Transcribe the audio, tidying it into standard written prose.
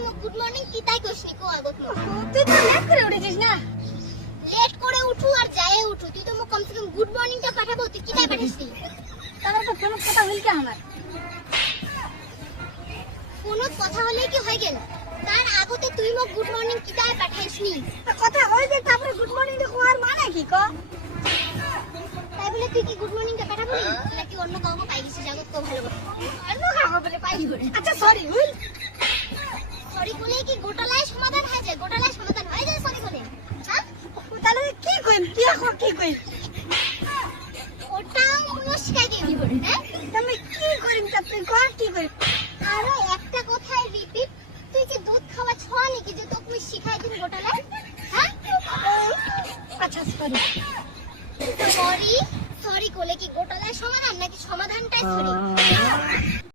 মো good morning কি তাই কইছনি কো আগত মো তুই তো লেট করে উঠেছিস না লেট করে উঠু আর যায় উঠু তুই তো মো কমসে কম গুড মর্নিংটা পাঠাবো তুই কি তাই পাঠাইছি তাহলে তো কোনো কথা হইল কি আমার কোনো কথা হলে কি হয়ে গেল তার আগতে তুই মো গুড মর্নিং কি তাই পাঠাইছনি কথা হইবে তারপরে গুড মর্নিং টা কোয়ার মানে কি ক তাই বলে তুই কি গুড মর্নিংটা পাঠাবি নাকি অন্য কাউকে পাই গেছিস আগত কো ভালো অন্য খাবো বলে পাইলি বলে আচ্ছা সরি হইল সরি বলে কি গোটালায় সমাধান হয়ে যায় গোটালায় সমাধান হয়ে যায় সরি বলে হ্যাঁ তাহলে কি কইম তুই এখন কি কইম ওটা মনে শিখাই দিবি বলে হ্যাঁ তুমি কি করিম তা তুই কর কি করিম আরো একটা কথাই রিপিট তুই কি দুধ খাওয়া ছোঁয়া নাকি যে তোকে শিখাই দিন গোটালায় হ্যাঁ আচ্ছা সরি সরি সরি কোলে কি গোটালায় সমাধান নাকি সমাধানটাই সরি